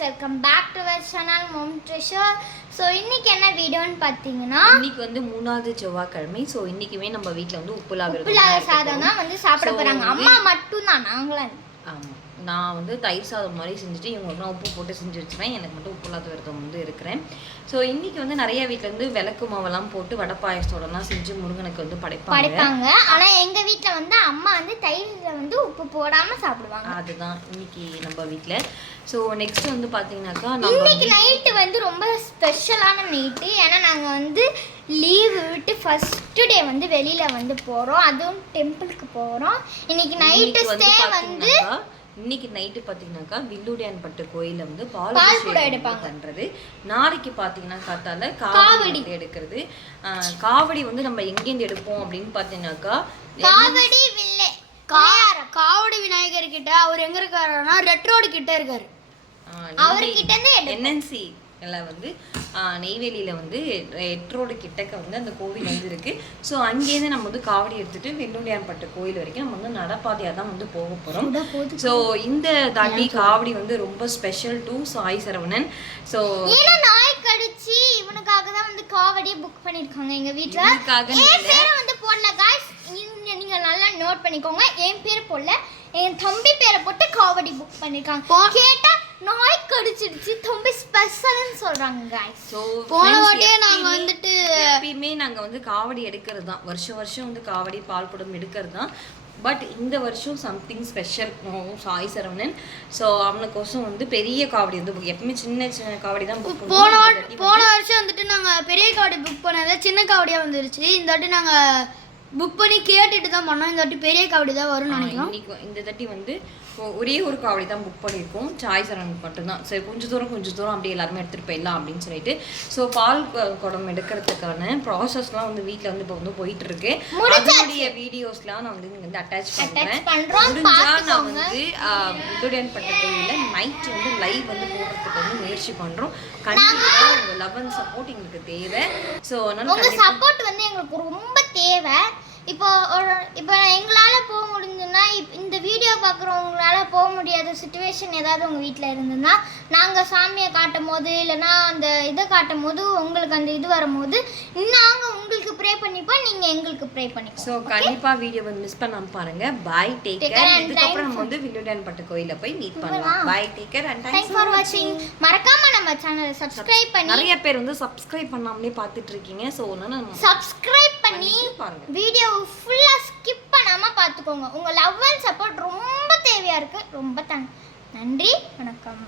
Welcome back to our channel mom treasure. So இன்னைக்கு என்ன வீடியோன்னு பார்த்தீங்கன்னா, இன்னைக்கு வந்து 3வது செவ்வாய்க்கிழமை. ஸோ இன்னைக்குமே நம்ம வீட்டில் வந்து உப்புலாக சாதம் தான் வந்து சாப்பிட போகிறாங்க. அம்மா மட்டும்தான், நாங்களும். ஆமாம், நான் வந்து தயிர் சாதம் மாதிரி செஞ்சுட்டு இவங்களுக்குலாம் உப்பு போட்டு செஞ்சு வச்சுருவேன். எனக்கு மட்டும் உப்பு இல்லாத விரதம் வந்து இருக்கிறேன். ஸோ இன்றைக்கி வந்து நிறைய வீட்டில் வந்து விளக்கு மாவெல்லாம் போட்டு வடை பாயசத்தோடலாம் செஞ்சு முருகனுக்கு வந்து படைப்பாங்க. ஆனால் எங்கள் வீட்டில் வந்து அம்மா வந்து தயிரில் வந்து உப்பு போடாமல் சாப்பிடுவாங்க. அதுதான் இன்னைக்கு நம்ம வீட்டில். ஸோ நெக்ஸ்ட் வந்து பார்த்தீங்கன்னாக்கா, இன்னைக்கு நைட்டு வந்து ரொம்ப ஸ்பெஷலான நைட்டு. ஏன்னா நாங்கள் வந்து லீவு விட்டு ஃபஸ்ட்டு டே வந்து வெளியில் வந்து போகிறோம், அதுவும் டெம்பிளுக்கு போகிறோம். இன்னைக்கு நைட்டு ஸ்டே வந்து இன்னைக்கு நைட்டு பார்த்தீங்கன்னாக்கா வில்லுடையான்பட்டு கோயிலில் வந்து பால் கூட எடுப்பாங்கன்றது. நாளைக்கு பார்த்தீங்கன்னா காத்தால காவடி எடுக்கிறது. காவடி வந்து நம்ம எங்கேருந்து எடுப்போம் அப்படின்னு பார்த்தீங்கன்னாக்கா, காவடி விநாயகர் கிட்ட. அவர் எங்க இருக்காருன்னா ரெட் ரோடு கிட்ட இருக்காரு. அவர்கிட்ட என்என்சி வந்து நெய்வேலியில் வந்து எட்ரோடு கிட்டக்க வந்து அந்த கோவில் வந்து இருக்குது. ஸோ அங்கேருந்து நம்ம வந்து காவடி எடுத்துகிட்டு வெள்ளுடையான்பட்டு கோயில் வரைக்கும் நம்ம வந்து நடப்பாதையாக தான் வந்து போக போகிறோம். ஸோ இந்த தாண்டி காவடி வந்து ரொம்ப special to Sai Saravanan. So நாய் கடிச்சு இவனுக்காக தான் வந்து காவடியை புக் பண்ணியிருக்காங்க எங்கள் வீட்டில். என் பேரை வந்து போடல காய்ஸ், நீங்கள் நல்லா நோட் பண்ணிக்கோங்க. என் பேர் போடல, என் தம்பி பேரை போட்டு காவடி புக் பண்ணியிருக்காங்க. கேட்டால் நாய் கடிச்சிடுச்சு, தம்பி ஸ்பெஷல்னு சொல்றாங்க गाइस. சோ போன வாட்டியே நாங்க வந்துட்டு எப்பயுமே நாங்க வந்து காவடி எடுக்கிறது தான், வருஷம் வந்து காவடி பால் குடம் எடுக்கிறது தான். பட் இந்த வருஷம் something special Sai Saravanan. So அவனுக்கோசம் வந்து பெரிய காவடி வந்து எப்பவுமே சின்ன சின்ன காவடி தான் புக் பண்ணுவோம். போன வருஷம் வந்துட்டு நாங்கள் பெரிய காவடி புக் பண்ணதை சின்ன காவடியாக வந்துருச்சு. இந்த வாட்டி நாங்கள் புக் பண்ணி கேட்டுட்டு தான் பண்ணோம். இந்த வாட்டி பெரிய காவடி தான் வரும்னு நினைக்கிறோம். இன்னைக்கு இந்த தாட்டி வந்து ஒரே ஒரு காவடி தான் புக் பண்ணியிருக்கோம், சாய் சரவணனுக்கு மட்டும்தான். சரி கொஞ்சம் தூரம் அப்படியே எல்லாருமே எடுத்துகிட்டு போயிடலாம் அப்படின்னு சொல்லிட்டு. ஸோ பால் குடம் எடுக்கிறதுக்கான ப்ராசஸ்லாம் வந்து வீட்டில் வந்து இப்போ வந்து போயிட்டு இருக்கு. அதனுடைய வீடியோஸ்லாம் நான் வந்து அட்டாச் பண்ணுறேன். முடிஞ்சா நான் வந்து வில்லுடையான்பட்டு கோயிலில் நைட் வந்து லைவ் வந்து போடுறதுக்கு வந்து முயற்சி பண்ணுறோம். கண்டிப்பாக உங்கள் லவ் அண்ட் சப்போர்ட் எங்களுக்கு தேவை. ஸோ உங்கள் சப்போர்ட் வந்து எங்களுக்கு ரொம்ப தேவை. இப்போ எங்களால் போக முடிஞ்சுன்னா, இந்த வீடியோ பார்க்குறவங்களால போக முடியாத சுச்சுவேஷன் ஏதாவது உங்கள் வீட்டில் இருந்ததுன்னா, நாங்கள் சாமியை காட்டும் போது இல்லைன்னா அந்த இதை காட்டும் போது உங்களுக்கு அந்த இது வரும்போது நாங்கள் உங்களுக்கு ப்ரே பண்ணிப்போம், நீங்கள் எங்களுக்கு ப்ரே பண்ணிப்போம். ஸோ கண்டிப்பாக வீடியோ வந்து மிஸ் பண்ணாமல் பாருங்கள். Bye, take care. இதுக்கப்புறம் நம்ம வந்து வில்லுடையான்பட்டு கோயிலில் போய் மீட் பண்ணலாம். Bye, take care and thanks for வாட்சிங். மறக்காம நம்ம சேனலை சப்ஸ்கிரைப் பண்ணி, நிறைய பேர் வந்து சப்ஸ்கிரைப் பண்ணாமலே பார்த்துட்டு இருக்கீங்க. ஸோ சப்ஸ்கிரைப் பண்ணி வீடியோ ஃபுல்லா ஸ்கிப் பண்ணாம பாத்துக்கோங்க. உங்க லவ் அண்ட் சப்போர்ட் ரொம்ப தேவையா இருக்கு. ரொம்ப நன்றி, வணக்கம்.